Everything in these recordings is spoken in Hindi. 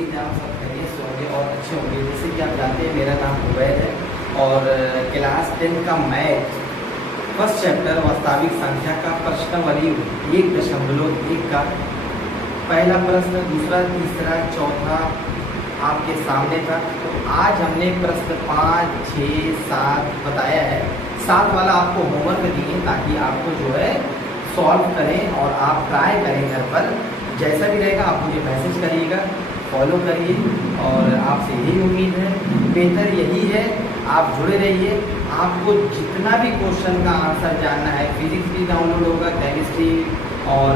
उम्मीद है आप सब खैरियत से होंगे और अच्छे होंगे। जैसे कि आप जानते हैं मेरा नाम उबैद है और क्लास 10 का मैथ फर्स्ट चैप्टर वास्तविक संख्या का प्रश्नावली 1.1 का पहला प्रश्न, दूसरा, तीसरा, चौथा आपके सामने था। तो आज हमने प्रश्न 5, 6, 7 बताया है। 7 वाला आपको होमवर्क दिए ताकि आपको जो है सॉल्व करें और आप ट्राई करें घर पर। जैसा भी रहेगा आप मुझे मैसेज करिएगा, फॉलो करिए और आपसे यही उम्मीद है। बेहतर यही है आप जुड़े रहिए। आपको जितना भी क्वेश्चन का आंसर जानना है, फिजिक्स भी डाउनलोड होगा, केमिस्ट्री और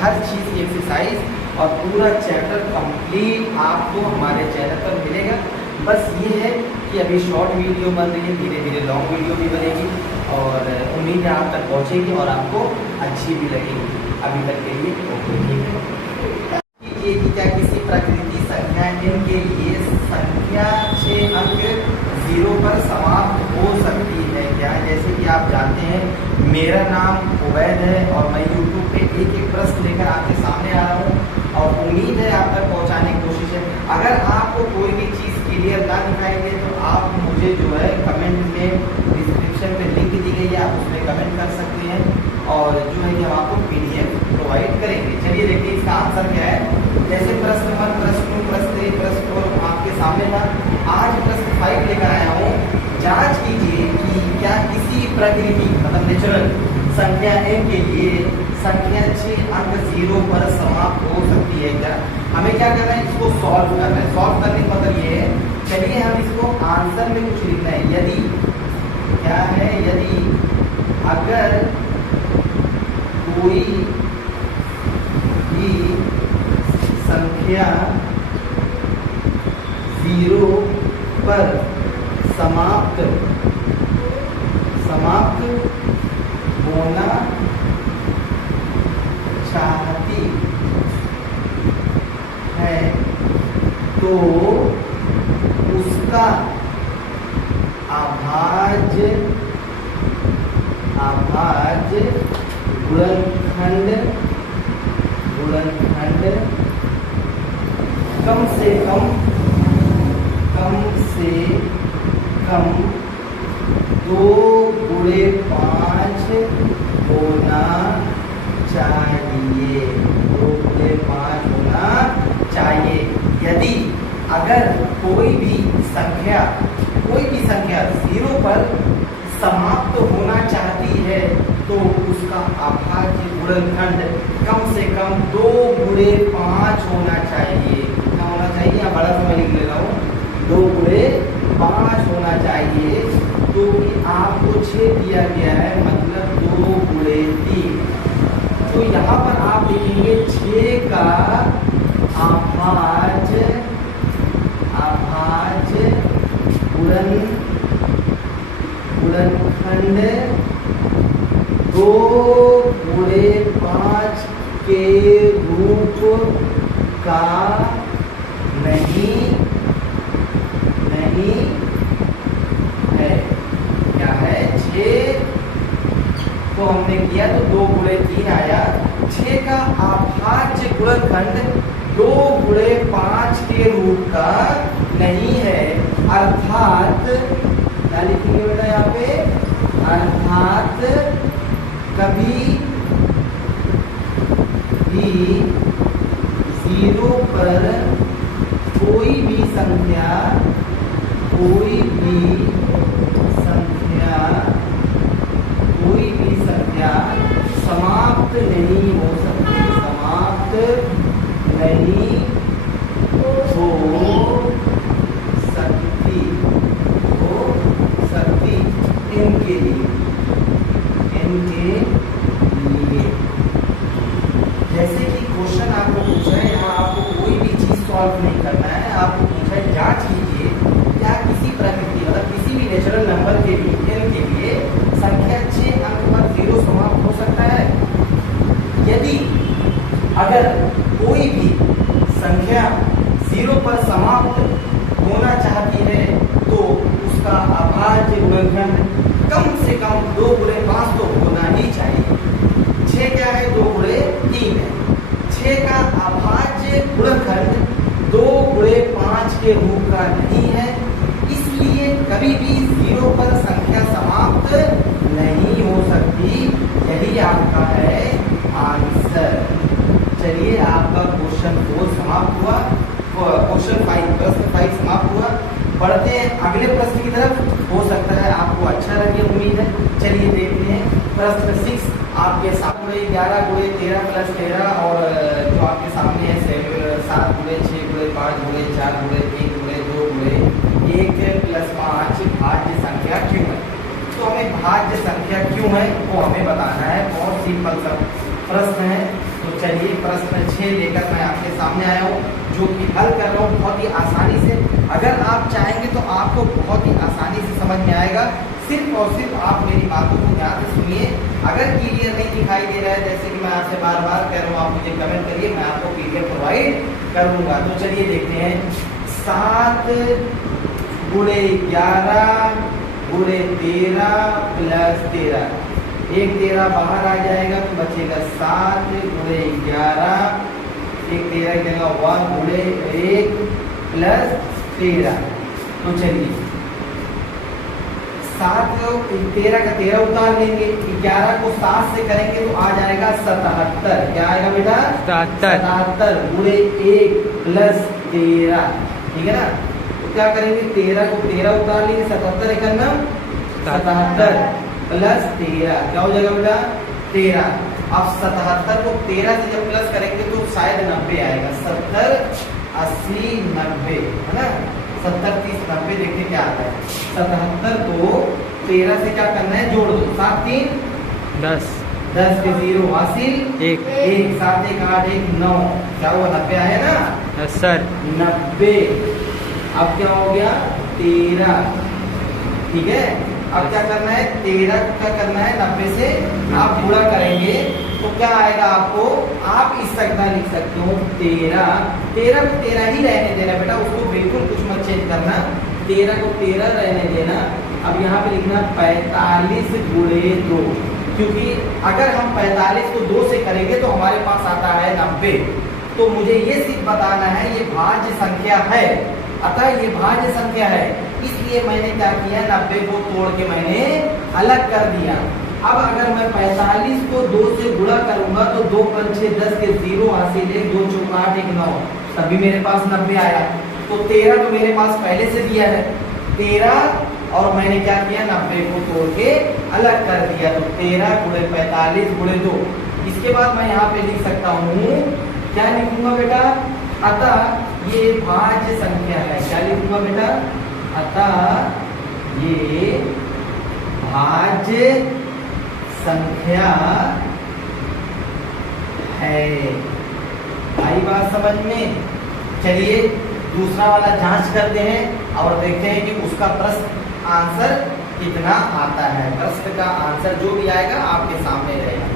हर चीज़ की एक्सरसाइज और पूरा चैप्टर कंप्लीट आपको हमारे चैनल पर मिलेगा। बस ये है कि अभी शॉर्ट वीडियो बन रही है, धीरे धीरे लॉन्ग वीडियो भी बनेगी और उम्मीद है आप तक पहुँचेगी और आपको अच्छी भी लगेगी। अभी तक के लिए ओके, ठीक है। ये कि क्या किसी प्रकृति संख्या n के लिए संख्या 6 अंक 0 पर समाप्त हो सकती है क्या? जैसे कि आप जानते हैं मेरा नाम उबैद है और मैं यूट्यूब पे एक प्रश्न लेकर आपके सामने आ रहा हूँ और उम्मीद है आप तक पहुँचाने की कोशिश है। अगर आपको कोई भी चीज़ क्लियर ना दिखाई दे तो आप मुझे जो है कमेंट में डिस्क्रिप्शन में लिंक दी गई है, आप उसमें कमेंट कर सकते हैं और जो है कि हम आपको PDF प्रोवाइड करेंगे। चलिए देखिए इसका आंसर क्या है। जैसे प्रश्न 1, प्रश्न 2, प्रश्न 3, प्रश्न 4 आपके सामने था। आज प्रश्न 5 लेकर आया हूँ। जांच कीजिए कि क्या किसी प्रकृति मतलब नेचुरल संख्या n के लिए संख्या 6 अंक 0 पर समाप्त हो सकती है क्या? हमें क्या करना है, इसको सॉल्व करना है। सॉल्व करने का मतलब ये है, चलिए हम इसको आंसर में कुछ लिखना है। यदि क्या है, यदि अगर कोई भी संख्या 0 पर समाप्त होना चाहती है तो उसका अभाज्य गुणनखंड कम से कम 2 गुणे 5 होना चाहिए। 2 गुणे 5 होना चाहिए। यदि अगर कोई भी संख्या 0 पर समाप्त होना चाहती है तो उसका अभाज्य गुणनखंड कम से कम 2 गुणे 5 होना चाहिए। कितना होना चाहिए? यहाँ बड़ा सा मैं लिख ले रहा हूँ, 2 गुणे 5 होना चाहिए। तो कि आपको 6 दिया गया है मतलब 2 गुणे 3। तो यहाँ पर आप लिखेंगे 6 का अभाज्य गुणनखंड 2 गुणे 5 के रूप का नहीं है। क्या है? 6 को हमने किया तो 2 गुणे 3 आया। 6 का अभाज्य गुणनखंड 2 गुणे 5 के रूप का नहीं है। अर्थात क्या लिखेंगे बेटा यहाँ पे? अर्थात कभी भी 0 पर कोई भी संख्या समाप्त नहीं हो सकती। समाप्त नहीं हो सकती इनके लिए। जैसे कि क्वेश्चन आपको पूछा है, यहाँ आपको कोई भी चीज सॉल्व नहीं करना है। आपको पूछा है जांच कीजिए क्या किसी प्रकृति मतलब किसी भी नेचुरल नंबर के लिए n के लिए संख्या 6 अंक पर 0 समाप्त हो सकता है। यदि अगर कोई भी संख्या 0 पर समाप्त होना चाहती है तो उसका अभाज्य गुणनखंड कम से कम 2 गुणे 5 तो होना ही चाहिए। 6 क्या है? 2 गुणे 3 है। 6 का अभाज्य गुणनखंड 2 के रूप का नहीं है, इसलिए कभी भी 0 पर संख्या समाप्त नहीं हो सकती। यही आपका है आंसर। चलिए, आपका क्वेश्चन 4 समाप्त हुआ, क्वेश्चन 5 प्रश्न 5 समाप्त हुआ। बढ़ते हैं अगले प्रश्न की तरफ। हो सकता है आपको अच्छा लगे, उम्मीद है। चलिए देखते हैं प्रश्न 6 आपके सामने 11 गुणे 13 प्लस 13 और जो आपके सामने है 7 गुणे 6 गुणे 5 गुणे 4 गुणे 3 गुणे 2 गुणे 1 प्लस 5 भाज्य संख्या क्यों है। तो हमें भाज्य संख्या क्यों है वो हमें बताना है। बहुत सिंपल सा प्रश्न है। तो चलिए प्रश्न 6 लेकर मैं आपके सामने आया हूँ, जो कि हल कर रहा हूँ बहुत ही आसानी से। अगर आप चाहेंगे तो आपको बहुत ही आसानी से समझ में आएगा। सिर्फ और सिर्फ आप मेरी बातों को ध्यान से सुनिए। अगर क्लियर नहीं दिखाई दे रहा है, जैसे कि मैं आपसे बार बार कह रहा हूँ, आप मुझे कमेंट करिए, मैं आपको पीडीएफ प्रोवाइड करूँगा। तो चलिए देखते हैं। 7 गुणे 11 गुणे 13 प्लस 13, एक 13 बाहर आ जाएगा तो बचेगा 7 गुणे 11, एक 13 की जगह 1 गुणे 1 प्लस 13। तो चलिए 7 13 का 13 उतार लेंगे, 11 को 7 से करेंगे तो आ जाएगा 77। क्या आएगा बेटा? 77 गुणे 1 प्लस 13। ठीक है ना। तो क्या करेंगे, 13 को 13 उतार लेंगे, 77 एक 77 प्लस 13 क्या हो जाएगा बेटा? 13। अब 77 को 13 से जब प्लस करेंगे तो शायद 90 आएगा। 70 80 90 है ना। 70 30 90 देखिए क्या आता है। 77 को 13 से क्या करना है, जोड़ दो। 7 3 10, 10 के 0 हासिल 1 7 1 8 1 9, क्या हुआ? 90 आया ना। Yes sir. 90। अब क्या हो गया? 13। ठीक है। अब क्या करना है, 13 को क्या करना है, 90 से आप गुणा करेंगे तो क्या आएगा आपको? आप इस सकता लिख सकते हो 13 को 13 ही रहने देना बेटा, उसको बिल्कुल कुछ मत चेंज करना। 13 को 13 रहने देना। अब यहाँ पे लिखना 45 गुणे 2, क्योंकि अगर हम 45 को 2 से करेंगे तो हमारे पास आता है 90। तो मुझे ये सिर्फ बताना है ये भाज्य संख्या है, अतः ये भाज्य संख्या है, इसलिए मैंने क्या किया, 90 को तोड़ के मैंने अलग कर दिया। अब अगर मैं 45 को 2 से गुणा करूंगा तो 2 5 6 10 के 0 हासिल 1 2 4 8 1 9, तभी मेरे पास 90 आया। तो 13 तो मेरे पास पहले से दिया है 13, और मैंने क्या किया, 90 को तोड़ के अलग कर दिया। तो 13 गुणे 45 गुणे 2। इसके बाद मैं यहाँ पे लिख सकता हूँ, क्या लिखूंगा बेटा? अतः ये भाज्य संख्या है। क्या लिखूंगा बेटा? अतः ये भाज्य संख्या है। आई बात समझ में? चलिए दूसरा वाला जांच करते हैं और देखते हैं कि उसका प्रश्न आंसर कितना आता है। प्रश्न का आंसर जो भी आएगा आपके सामने रहेगा।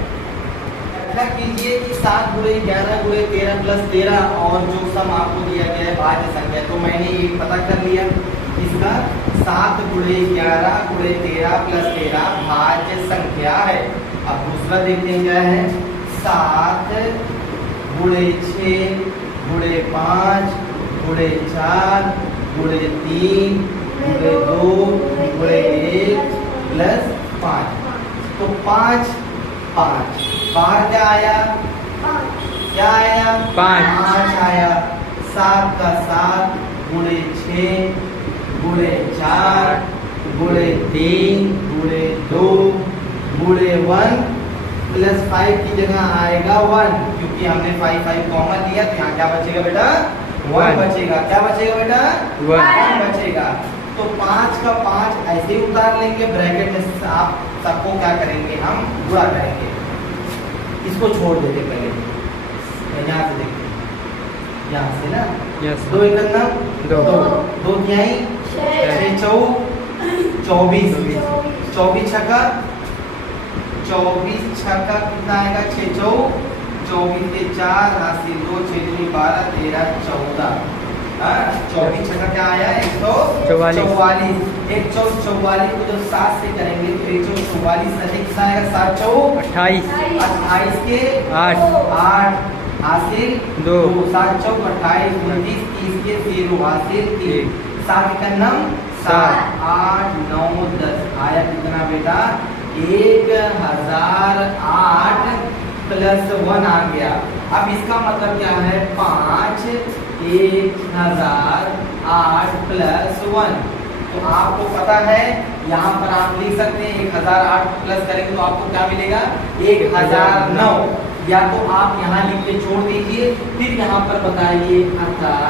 क्या कीजिए कि 7 गुणे 11 गुणे 13 प्लस 13 और जो सम आपको दिया गया है भाज्य संख्या, तो मैंने ये पता कर लिया इसका 7 गुणे 11 गुणे 13 प्लस 13 भाज्य संख्या है। अब दूसरा देखते हैं क्या है। 7 गुणे 6 गुणे 5 गुणे 4 गुणे 3 गुणे 2 गुणे 1 प्लस 5। तो 5 5 बाहर क्या आया? क्या आया? 5 आया। 7 का 7 गुणे 6 गुणे 4 गुणे 3 गुणे 2 गुणे 1 प्लस 5 की जगह आएगा 1, क्योंकि हमने 5 5 कॉमन लिया तो यहाँ क्या बचेगा बेटा? 1 बचेगा। क्या बचेगा बेटा? 1 बचेगा। तो 5 का 5 ऐसे ही उतार लेंगे ब्रैकेट में। आप सबको क्या करेंगे, हम गुणा करेंगे। इसको छोड़ देते पहले, यहाँ से देखते हैं, यहाँ से ना। यस। 2 1 9 2 क्या ही 6 24 24 छक्का 24 छक्का कितना आएगा? 6 24 के 4 हासिल 2 6 2 12 13 14। 24 छक्का क्या आया? 144। 144 को जब 7 से करेंगे तो 144 कितना आएगा? 7 4 28 28 के 8 8 हासिल 2 7 चौक 28 29 30 के 0 हासिल 3 7 एकन्नम 7 8 9 10 आया कितना बेटा 1008 प्लस 1 आ गया। अब इसका मतलब क्या है 5 1008 प्लस 1। तो आपको पता है यहाँ पर आप लिख सकते हैं 1008 प्लस करेंगे तो आपको क्या मिलेगा 1009। या तो आप यहाँ लिख के छोड़ दीजिए, फिर यहाँ पर बताइए अतः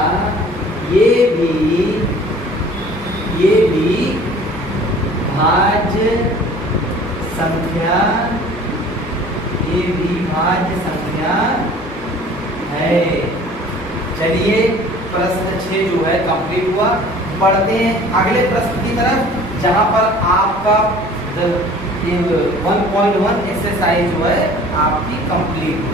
ये भी भाज्य संख्या, ये भी भाज्य संख्या है। चलिए प्रश्न 6 जो है कंप्लीट हुआ। बढ़ते हैं अगले प्रश्न की तरफ, जहां पर आपका 1.1 एक्सरसाइज जो है आपकी कंप्लीट हो